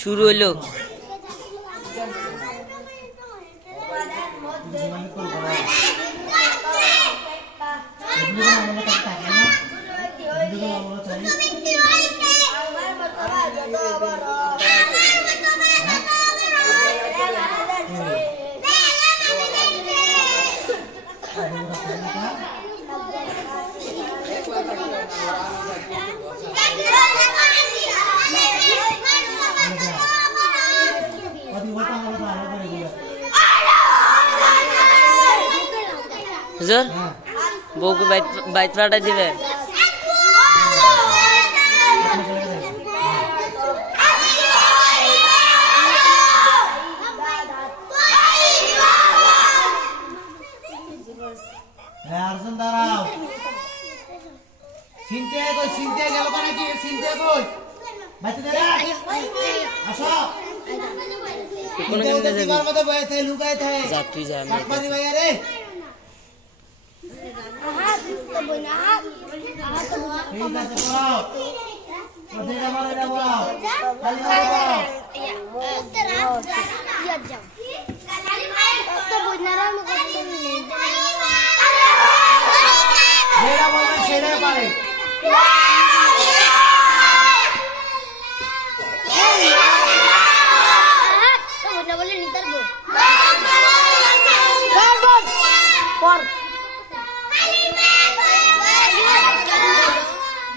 শুরু হলো। হুজুর বউকে বাইত পাঠা দিবে। अर्जुन दाराव सिंते कोई सिंते गेलो का नाকি सिंते कोई বাইতে দে আসো কোন কেমন যাবি ঘর মধ্যে বসে থাকে লুকায় থাকে যা তুই যা আমি কাটপারি ভাই আরে ঠিক আছে পড়াও ওদেরটা বলো এটা বলো খালি বলো তেরা ইয়া যাও কালালি ভাই তো বুঝনারা মুখে যেটা বলবে সেটাই পারে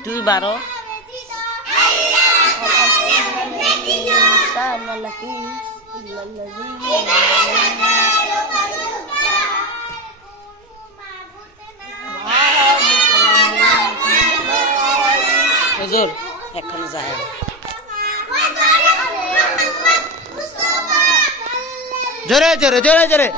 তুই বারো হুজুর এখনো যায় জোরে জোরে জোরে জোরে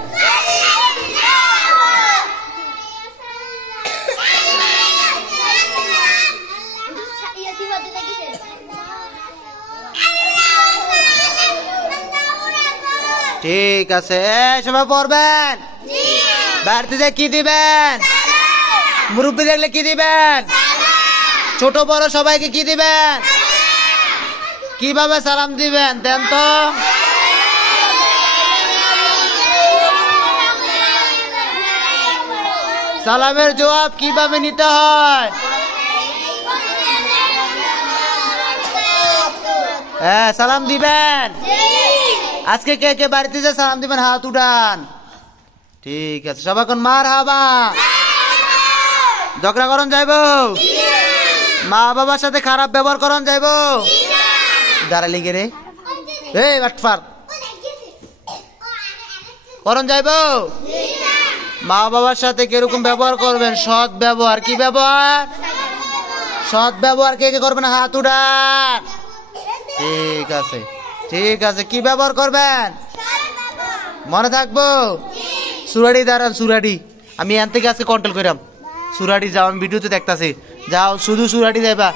ঠিক আছে সবাই পড়বেন বাড়িতে যে কি দিবেন মুরব্বী দেখলে কি দিবেন ছোট বড় সবাইকে কি দিবেন কিভাবে সালাম দিবেন দেন তো সালামের জবাব কিভাবে নিতে হয় হ্যাঁ সালাম দিবেন আজকে কে কে বাড়িতে যে সালাম দিবেন হাত উঠান ঠিক আছে সবাই কোন মার হাবা ঝগড়া করন যাইবো মা বাবার সাথে খারাপ ব্যবহার করন যাইবো দাঁড়ালি গে রে এই বাটফার করন যাইবো মা বাবার সাথে কিরকম ব্যবহার করবেন সৎ ব্যবহার কি ব্যবহার সৎ ব্যবহার কে কে করবেন হাত উঠান ঠিক আছে কি ব্যবহার করবেন মনে থাকবো সুরাড়ি দাঁড়ান সুরাড়ি আমি এন থেকে আজকে কন্ট্রোল করাম সুরাড়ি যাও আমি ভিডিওতে দেখতাছি যাও শুধু সুরাড়ি যাইবা